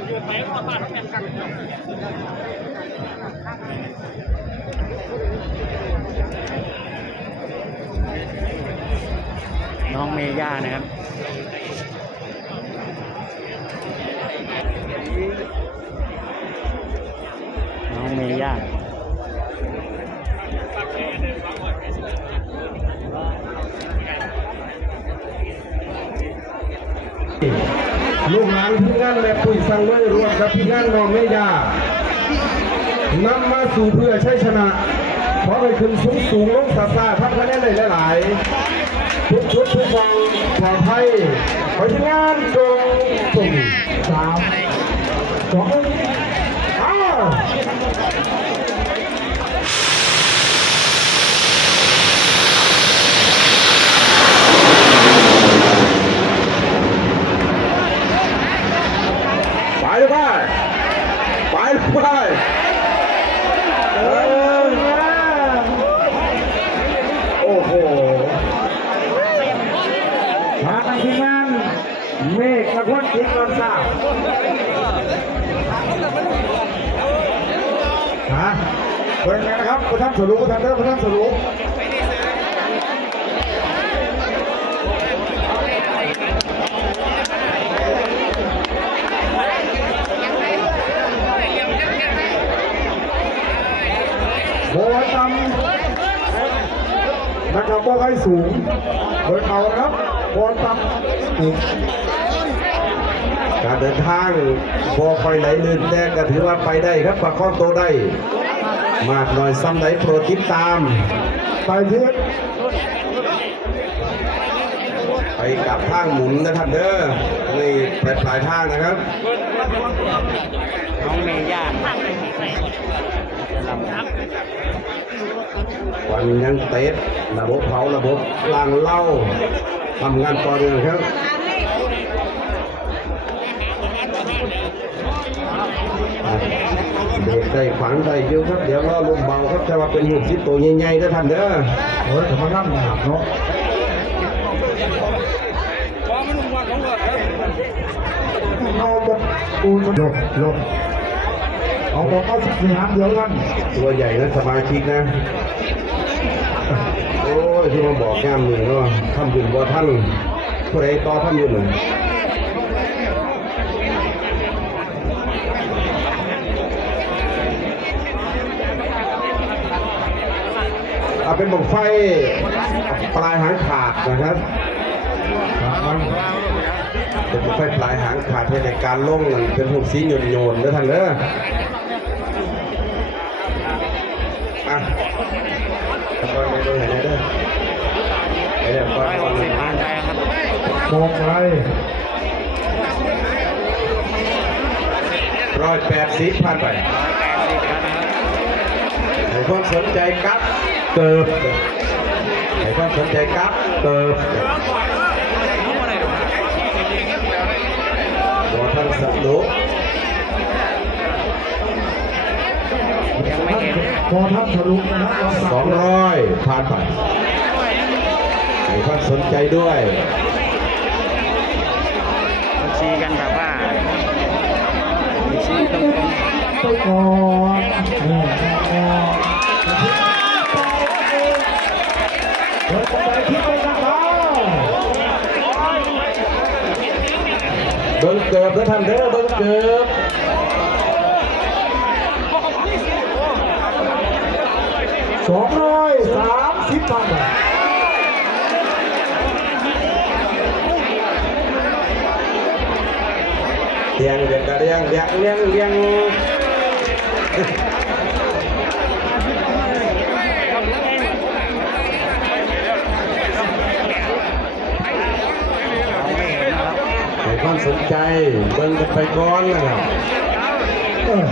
น้องเมย่านะครับน้องเมย่า ลูกหลานพี่งานและปุ๋ยสังเวยรวมกับพี่งานน้องเมยานำมาสู่เพื่อชัยชนะขอให้ขึ้นสูงสูงลงซาซาทำคะแนนได้หลายๆทุกชุดทุกฟังปลอดภัยขอที่งานจงส่งสามสองอ้าว ไปเลยไปไปเลยไปเออโอ้โห ทางทีมงานเมฆก ระพนจิตนนทราบฮะเป็นไงนะครับคุณท่านสรุปคุณท่านเด้อคุณท่านสรุปโบยตำนะครับโบยให้สูงเบิร์เอานะครับโบยตำ การเดินทางบอคอยไหลลื่นแต่ก็ถือว่าไปได้ครับประคองตัวได้ มากหน่อยซ้ำไหนโปรดติดตาม ไปเทียบไปกลับทางหมุนนะครับเด้อนี่ปลายปลายทางนะครับน้องเมย่าวันยังเตะระบบเผาระบบล้างเล้าทำงานต่อเนื่องครับ เด็กได้ขวางได้เยอะครับ เดี๋ยวรอลมเบาครับจะว่าเป็นหุ่นสิตัวใหญ่ๆนะท่านเด้อโอ้ยทำไมน้ำหนักเนาะเอาบอกกูจะหลบหลบเอาบอกเอาสิบน้ำเดียวกันตัวใหญ่นะสมาชิกนะ โอ้ยที่มาบอกงามมือเนาะทำยืนบ่ท่านผู้ใดต่อทำยืนหนึ่งเอา เป็นบังไฟปลายหางขาดนะครับเป็นบังไฟปลายหางขาดในการลงเป็นหุบสีโยนโยนๆนะท่านเด้ออะก่อนไปดูไหนเด้อไปเดี๋ยวก่อนก่อนผ่านไปครับมองไปร้อยแปดสิบพันไปให้ความสนใจกับ เติบให้ความสนใจกับเติบตัวท่านสนุกยังไม่เห็นพอทับทะลุนะครับสองร้อยผ่านไปให้ความสนใจด้วยชี้กันแบบว่าชี้ตรงไปก่อนนี่เดิ เบิ้งเกิบนะท่านเด้อเบิ้งเกิบสองร้อยสามสิบพันเลี้ยงเลี้ยงกะเลี้ยงเลี้ยงเลี้ยงเลี้ยง สนใจเบิ่งกันไปก่อนนะครับเออ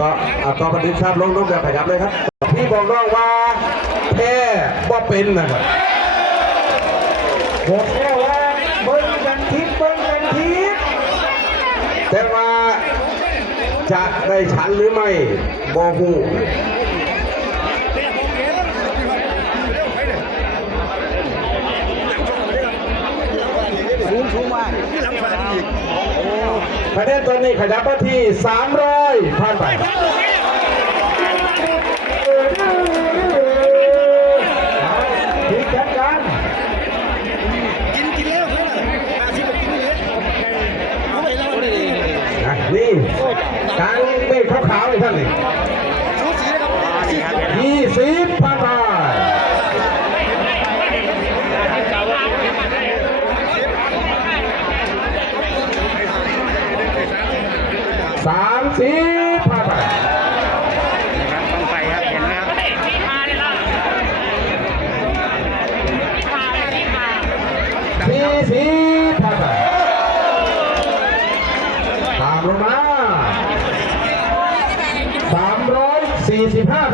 ก็อะต่อประเด็นทราบลงลงแบบขยับเลยครับ พี่บอกน้องว่าแพ้ว่าเป็นนะครับบอกแล้วว่าเบิ้งกันทิพย์เบิ้งกันทิพย์แต่ว่าจะได้ฉันหรือไม่บอหู คะแนนตอนนี้ขยับมาที่300ผ่านไป ลงมา345